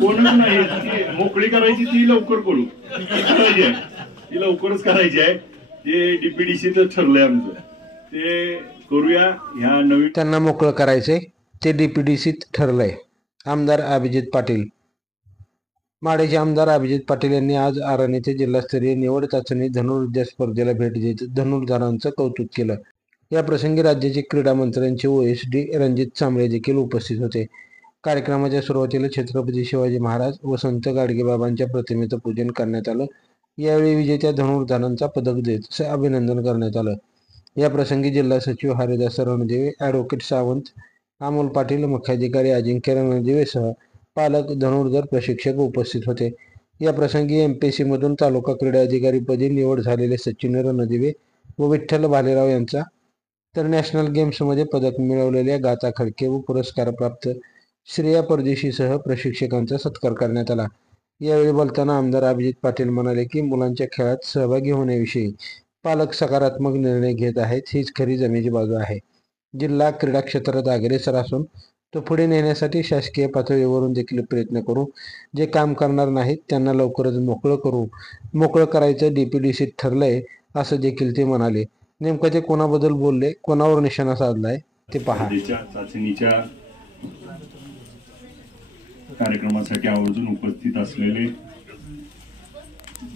कोणच नाही ती मोकळी करायची, ती लवकर करू ती लवकरच करायची आहे. ते डीपीडीसीचं ठरलंय आमचं, ते करूया. ह्या नवीन त्यांना मोकळं करायचंय, ते डीपीडीसीत ठरलंय. आमदार अभिजित पाटील. माढ्याचे आमदार अभिजित पाटील यांनी आज आरण येथे जिल्हास्तरीय निवड चाचणी धनुर्विद्या स्पर्धेला भेट देत धनुर्धारांचं कौतुक केलं. या प्रसंगी राज्याचे क्रीडा मंत्र्यांचे ओएसडी रणजित चांबळे देखील उपस्थित होते. कार्यक्रमाच्या सुरुवातीला छत्रपती शिवाजी महाराज व संत गाडगेबाबांच्या प्रतिमेचं पूजन करण्यात आलं. यावेळी विजेत्या धनुर्धारांचा पदक देत अभिनंदन करण्यात आलं. या प्रसंगी जिल्हा सचिव हरिदास रणदिवे, ॲडव्होकेट सावंत, अमोल पाटील, मुख्याधिकारी अजिंक्य रणदिवेसह पालक, धनुर्धर, प्रशिक्षक उपस्थित होते. या प्रसंगी एमपीसी मधून तालुका क्रीडा अधिकारीपदी निवड झालेले सचिन रणदिवे व विठ्ठल भालेराव यांचा, तर नॅशनल गेम्समध्ये पदक मिळवलेल्या गाथा खडके व पुरस्कारप्राप्त श्रेया परदेशीसह प्रशिक्षकांचा सत्कार करण्यात आला. यावेळी बोलताना आमदार अभिजित पाटील म्हणाले की मुलांच्या खेळात सहभागी होण्याविषयी पालक सकारात्मक निर्णय घेत आहेत, हीच खरी जमेची बाजू आहे. जिल्हा क्रीडा क्षेत्रात अग्रेसर असून तो पुढे नेण्यासाठी शासकीय पातळीवरून देखील प्रयत्न करू. जे काम करणार नाहीत त्यांना लवकरच मोकळं करायचं डीपीडीसीत ठरलंय, असं देखील ते म्हणाले. नेमकं ते कोणाबद्दल बोलले, कोणावर निशाणा साधलाय ते पहा. चाचणीच्या कार्यक्रमासाठी आवर्जून उपस्थित असलेले,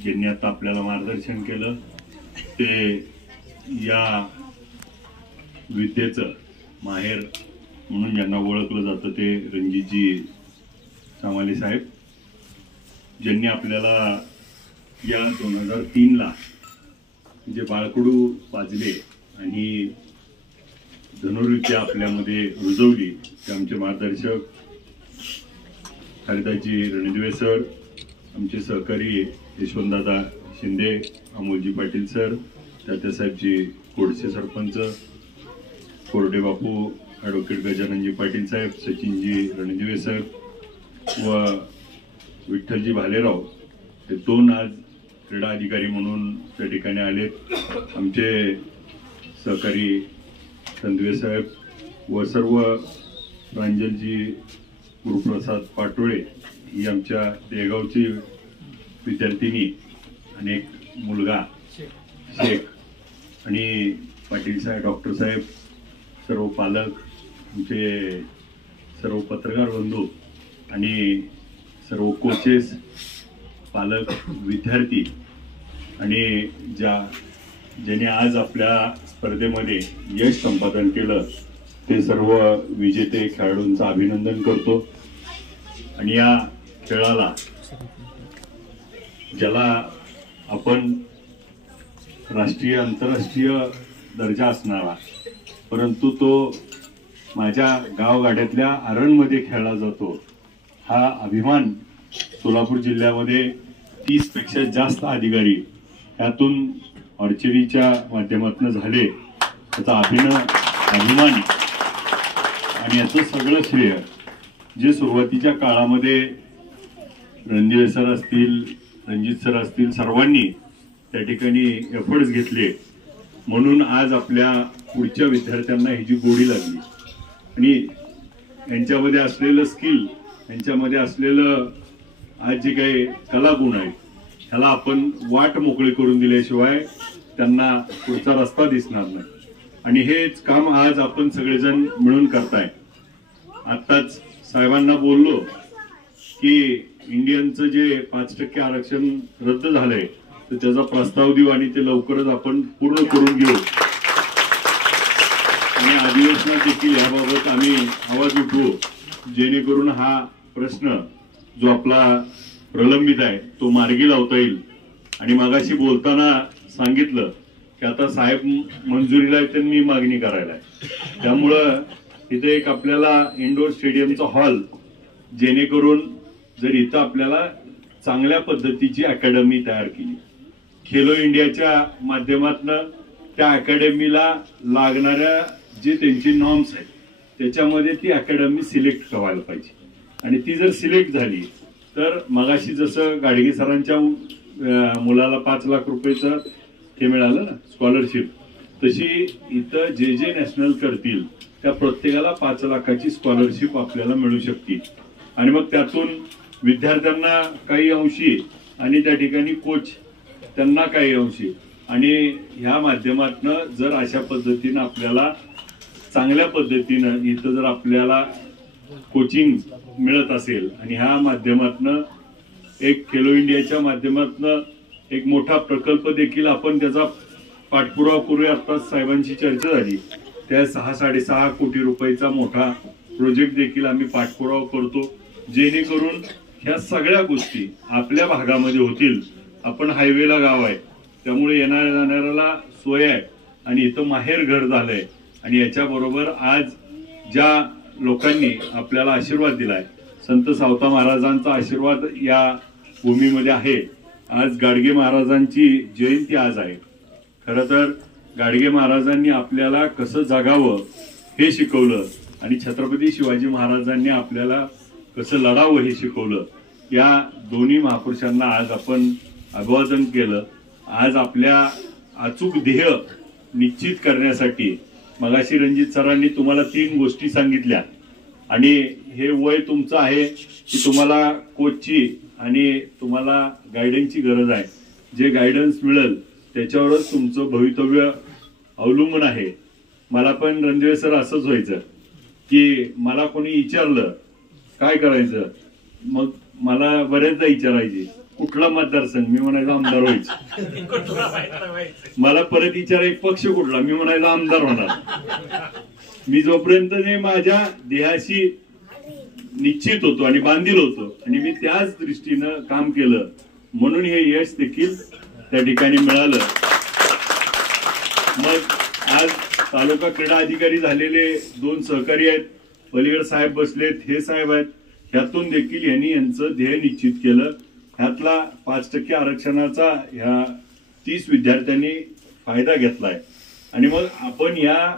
ज्यांनी आता आपल्याला मार्गदर्शन केलं, ते या विद्येचं माहेर म्हणून ज्यांना ओळखलं जातं ते रणजितजी चांबळे साहेब, ज्यांनी आपल्याला या 2003ला जे बाळकडू पाजले आणि धनुर्विद्या आपल्यामध्ये रुजवली, ते आमचे मार्गदर्शक हरिदासजी रणदिवे सर, आमचे सहकारी यशवंतदादा शिंदे, अमोलजी पाटील सर, तात्यासाहेबजी कोडसे सरपंच, कोरडे बापू, ॲडव्होकेट गजाननजी पाटील साहेब, सचिनजी रणदिवे साहेब व विठ्ठलजी भालेराव, हे 2 आज क्रीडा अधिकारी म्हणून त्या ठिकाणी आलेत. आमचे सहकारी रणदिवे साहेब व सर्व प्रांजलजी गुरुप्रसाद पाटोळे, ही आमच्या देगावची विद्यार्थिनी आणि एक मुलगा शेख, आणि पाटील साहेब, डॉक्टर साहेब, सर्व पालक, आमचे सर्व पत्रकार बंधू आणि सर्व कोचेस, पालक, विद्यार्थी आणि ज्याने आज आपल्या स्पर्धेमध्ये यश संपादन केलं, ते सर्व विजेते खेळाडूंचं अभिनंदन करतो. आणि या खेळाला, ज्याला आपण राष्ट्रीय आंतरराष्ट्रीय दर्जा असणारा, परंतु तो माझ्या गावगाड्यातल्या आरणमध्ये खेळला जातो, हा अभिमान सोलापूर जिल्ह्यामध्ये 30 पेक्षा जास्त अधिकारी यातून ऑर्चरीच्या माध्यमातून झाले, त्याचा अभिमान. आणि याचं सगळं श्रेय जे सुरुवातीच्या काळामध्ये रणदिवे सर असतील, रणजित सर असतील, सर्वांनी त्या ठिकाणी एफर्ट्स घेतले, म्हणून आज आपल्या पुढच्या विद्यार्थ्यांना ही जी गोडी लागली आणि यांच्यामध्ये असलेलं स्किल, यांच्यामध्ये असलेलं आज जे काही कलागुण आहेत, ह्याला आपण वाट मोकळी करून दिल्याशिवाय त्यांना पुढचा रस्ता दिसणार नाही. आणि हेच काम आज आपण सगळेजण मिळून करताय. आत्ताच साहेबांना बोललो की इंडियनचं जे 5% आरक्षण रद्द झालंय, तर त्याचा प्रस्ताव देऊ आणि ते लवकरच आपण पूर्ण करून घेऊ. आणि अधिवेशनात देखील याबाबत आम्ही आवाज उठवू, जेणेकरून हा प्रश्न जो आपला प्रलंबित आहे तो मार्गी लावता येईल. आणि मागाशी बोलताना सांगितलं की आता साहेब मंजुरीला आहेत, मी मागणी करायला आहे. त्यामुळं इथे एक आपल्याला इंडोर स्टेडियमचा हॉल, जेणेकरून जर इथं आपल्याला चांगल्या पद्धतीची अकॅडमी तयार केली, खेलो इंडियाच्या माध्यमातून त्या अकॅडमीला लागणाऱ्या जे त्यांची नॉर्म्स आहेत त्याच्यामध्ये ती अकॅडमी सिलेक्ट व्हायला पाहिजे. आणि ती जर सिलेक्ट झाली तर मगाशी जसं गाडगे सरांच्या मुलाला 5 लाख रुपयेचं हे मिळालं ना स्कॉलरशिप, तशी इथं जे नॅशनल करतील त्या प्रत्येकाला 5 लाखाची स्कॉलरशिप आपल्याला मिळू शकते. आणि मग त्यातून विद्यार्थ्यांना काही अंशी आणि त्या ठिकाणी कोच त्यांना काही अंशी, आणि ह्या माध्यमातनं जर अशा पद्धतीनं आपल्याला चांगल्या पद्धतीनं इथं जर आपल्याला कोचिंग मिळत असेल आणि ह्या माध्यमातनं एक खेलो इंडियाच्या माध्यमातनं एक मोठा प्रकल्प देखील आपण त्याचा पाठपुरावा करूया. आता साहेबांची चर्चा झाली, त्या 6-6.5 कोटी रुपयाचा मोठा प्रोजेक्ट देखील आम्ही पाठपुरावा करतो, जेणेकरून ह्या सगळ्या गोष्टी आपल्या भागामध्ये होतील. आपण हायवेला गाव आहे, त्यामुळे येणाऱ्या जाणाऱ्याला सोय आहे आणि इथं माहेर घर झालंय. आणि याच्या बरोबर आज ज्या लोकांनी आपल्याला आशीर्वाद दिलाय, संत सावता महाराजांचा आशीर्वाद या भूमीमध्ये आहे. आज गाडगे महाराजांची जयंती आज आहे. खरं तर गाडगे महाराजांनी आपल्याला कसं जगावं हे शिकवलं आणि छत्रपती शिवाजी महाराजांनी आपल्याला कसं लढावं हे शिकवलं. या दोन्ही महापुरुषांना आज आपण अभिवादन केलं. आज आपल्या अचूक ध्येय निश्चित करण्यासाठी मगाशी रणजित सरांनी तुम्हाला 3 गोष्टी सांगितल्या, आणि हे वय तुमचं आहे की तुम्हाला कोचची आणि तुम्हाला गायडन्सची गरज आहे. जे गायडन्स मिळेल त्याच्यावरच तुमचं भवितव्य अवलंबून आहे. मला पण रणदेवे सर असंच व्हायचं की मला कोणी विचारलं काय करायचं, मग मला बऱ्याचदा विचारायचे कुठला मतदारसंघ, मी म्हणायचं आमदार व्हायचं. मला परत विचारा एक पक्ष कुठला, मी म्हणायचं आमदार होणार. मी जोपर्यंत माझ्या देहाशी निश्चित होतो आणि बांधील होतो आणि मी त्याच दृष्टीनं काम केलं, म्हणून हे यश देखील त्या ठिकाणी मिळालं. मग आज तालुका क्रीडा अधिकारी झालेले 2 सहकारी आहेत, पलीकड साहेब बसलेत, हे साहेब आहेत. ह्यातून देखील यांनी यांचं ध्येय निश्चित केलं. ह्यातला 5% आरक्षणाचा ह्या 30 विद्यार्थ्यांनी फायदा घेतलाय. आणि मग आपण या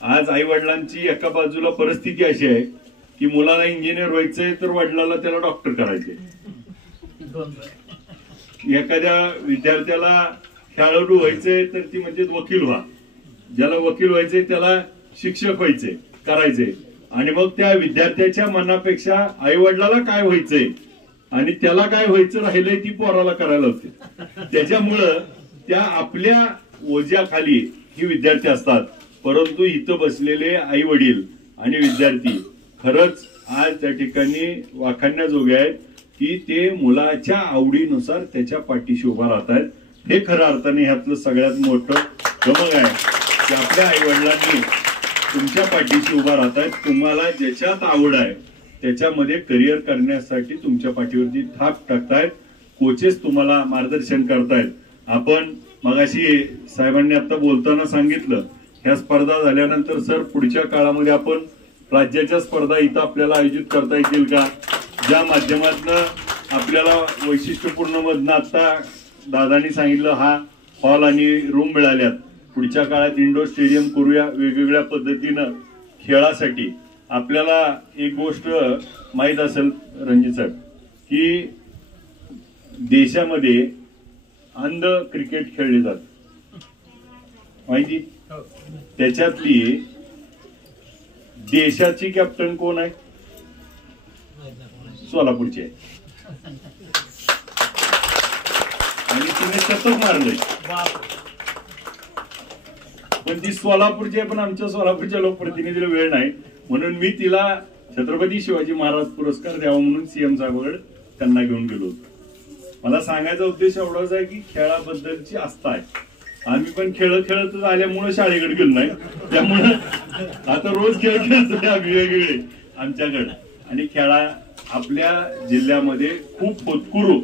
आज आई वडिलांची एका बाजूला परिस्थिती अशी आहे की मुलाला इंजिनियर व्हायचंय तर वडिलाला त्याला डॉक्टर करायचंय. एखाद्या विद्यार्थ्याला खेळाडू व्हायचंय तर ती म्हणजे वकील व्हा, ज्याला वकील व्हायचंय त्याला शिक्षक व्हायचंय करायचंय. आणि मग त्या विद्यार्थ्याच्या मनापेक्षा आई वडिलाला काय व्हायचंय आणि त्याला काय व्हायचं राहिलंय ती पोराला करायला होते. त्याच्यामुळं त्या आपल्या ओझ्याखाली ही विद्यार्थी असतात, परंतु इथं बसलेले आई वडील आणि विद्यार्थी खरंच आज त्या ठिकाणी वाखाणण्याजोगे आहेत की ते मुलाच्या आवडीनुसार त्याच्या पाठीशी उभा राहत आहेत. हे खऱ्या अर्थाने ह्यातलं सगळ्यात मोठं गमक आहे की आपल्या आई वडिलांनी तुमच्या पाठीशी उभा राहत आहेत. तुम्हाला ज्याच्यात आवड आहे त्याच्यामध्ये करिअर करण्यासाठी तुमच्या पाठीवरती थाप टाकतायत. कोचेस तुम्हाला मार्गदर्शन करतायत. आपण मगाशी साहेबांनी आता बोलताना सांगितलं, ह्या स्पर्धा झाल्यानंतर सर पुढच्या काळामध्ये आपण राज्याच्या स्पर्धा इथं आपल्याला आयोजित करता येतील का, ज्या माध्यमातून आपल्याला वैशिष्ट्यपूर्ण मधनं आता दादानी सांगितलं हा हॉल आणि रूम मिळाल्यात. पुढच्या काळात इंडोर स्टेडियम करूया वेगवेगळ्या पद्धतीनं खेळासाठी. आपल्याला एक गोष्ट माहीत असेल रणजित साहेब की देशामध्ये अंध क्रिकेट खेळले जात माहिती, त्याच्यातली देशाची कॅप्टन कोण आहे, सोलापूरची आहे आणि तिने शतक मारलंय. पण ती सोलापूरची आहे, पण आमच्या सोलापूरच्या लोकप्रतिनिधीला वेळ नाही म्हणून मी तिला छत्रपती शिवाजी महाराज पुरस्कार द्यावा म्हणून सीएम साहेबांकडे त्यांना घेऊन गेलो होतो. मला सांगायचा उद्देश एवढाच आहे की खेळाबद्दलची आस्था आहे. आम्ही पण खेळतच आल्यामुळे शाळेकडे गेलो नाही, त्यामुळे आता रोज खेळ खेळतो आम्ही वेगवेगळे आमच्याकडे. आणि खेळा आपल्या जिल्ह्यामध्ये खूप होतकुरू,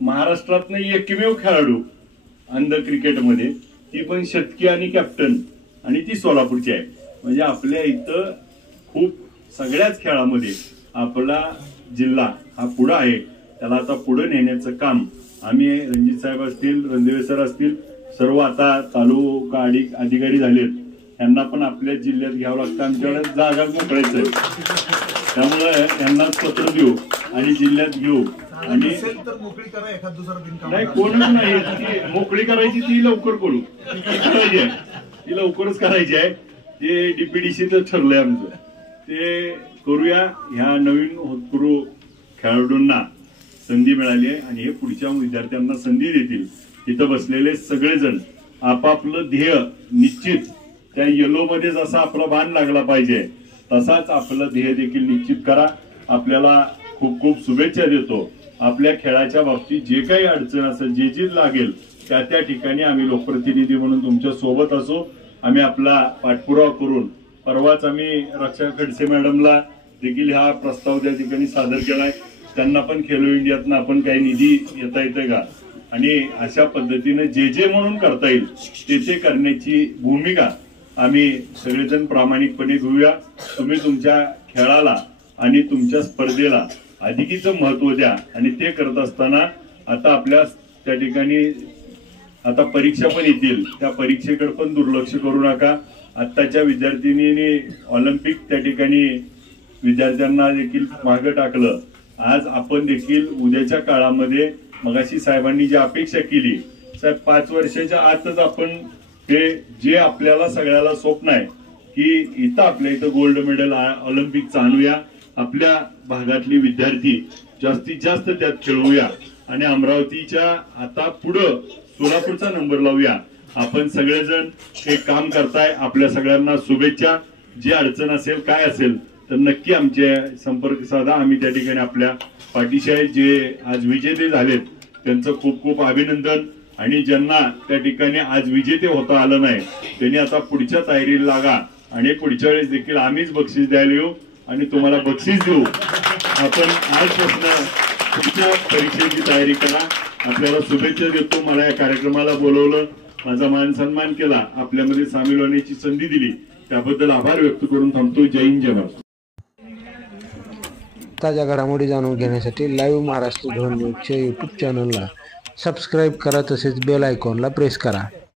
महाराष्ट्रातनं एकमेव खेळाडू अंध क्रिकेटमध्ये, ती पण शतकी आणि कॅप्टन, आणि ती सोलापूरची आहे. म्हणजे आपल्या इथं खूप सगळ्याच खेळामध्ये आपला जिल्हा हा पुढे आहे. त्याला आता पुढे नेण्याचं काम आम्ही, रणजित साहेब असतील, रणदेवे सर असतील, सर्व आता तालुका अधिकारी झालेत, यांना पण आपल्या जिल्ह्यात घ्यावं लागतं. आमच्याकडे जागा मोकळायचं आहे, त्यामुळे यांनाच पत्र देऊ आणि जिल्ह्यात घेऊ. आणि नाही कोणच नाही, ती मोकळी करायची ती लवकर करू, करायची आहे ती लवकरच करायची आहे. ते डीपीडीसीच ठरलंय आमचं, ते करूया. ह्या नवीन होतकरू खेळाडूंना संधी मिळाली आहे आणि हे पुढच्या विद्यार्थ्यांना संधी देतील. इथं बसलेले सगळेजण आपापलं ध्येय निश्चित त्या येलो मध्ये जसा आपला बाण लागला पाहिजे तसाच आपलं ध्येय देखील निश्चित करा. आपल्याला खूप खूप शुभेच्छा देतो. आपल्या खेळाच्या बाबतीत जे काही अडचण असेल जे जे लागेल त्या ठिकाणी आम्ही लोकप्रतिनिधी म्हणून तुमच्या सोबत असू. आम्ही आपला पाठपुरावा करून परवाच आम्ही रक्षा खडसे मॅडमला देखील हा प्रस्ताव त्या ठिकाणी सादर केलाय. त्यांना पण खेलो इंडियातनं आपण काही निधी येता येते का आणि अशा पद्धतीने जे जे म्हणून करता येईल ते करण्याची भूमिका आम्ही सगळेजण प्रामाणिकपणे घेऊया. तुम्ही तुमच्या खेळाला आणि तुमच्या स्पर्धेला अधिकीचं महत्व द्या आणि ते करत असताना आता आपल्या त्या ठिकाणी आता परीक्षा पण येतील त्या परीक्षेकडे पण दुर्लक्ष करू नका. आत्ताच्या विद्यार्थिनीने ऑलिम्पिक त्या ठिकाणी विद्यार्थ्यांना देखील मागे टाकलं. आज आपण देखील उद्याच्या काळामध्ये मगाशी साहेबांनी जी अपेक्षा केली साहेब 5 वर्षाच्या आतच आपण हे जे आपल्याला सगळ्याला स्वप्न आहे की इथं आपल्या इथं गोल्ड मेडल ऑलिम्पिकचं आणूया. आपल्या भागातली विद्यार्थी जास्तीत जास्त त्यात खेळवूया आणि अमरावतीच्या आता पुढं सोलापूरचा नंबर लावूया. आपण सगळेजण हे काम करताय. आपल्या सगळ्यांना शुभेच्छा. जे अडचण असेल काय असेल तर नक्की आमचे संपर्क साधा. आम्ही त्या ठिकाणी आपल्या पाठीशी आहे. जे आज विजेते झालेत त्यांचं खूप खूप अभिनंदन आणि ज्यांना त्या ठिकाणी आज विजेते होता आलं नाही त्यांनी आता पुढच्या तयारीला लागा आणि पुढच्या वेळेस देखील आम्हीच बक्षीस द्यायला येऊ आणि तुम्हाला बक्षीस देऊ. आपण आजपासून पुढच्या परीक्षेची तयारी करा. आपल्याला शुभेच्छा देतो. मला या कार्यक्रमाला बोलवलं, माझा मान सन्मान केला, आपल्यामध्ये सामील होण्याची संधी दिली त्याबद्दल आभार व्यक्त करून थांबतो. जय हिंद जय भारत. ताज्या घडामोडी जाणून घेण्यासाठी लाईव्ह महाराष्ट्र धोरण न्यूजच्या यूट्यूब चॅनलला सबस्क्राईब करा तसेच बेल आयकॉनला प्रेस करा.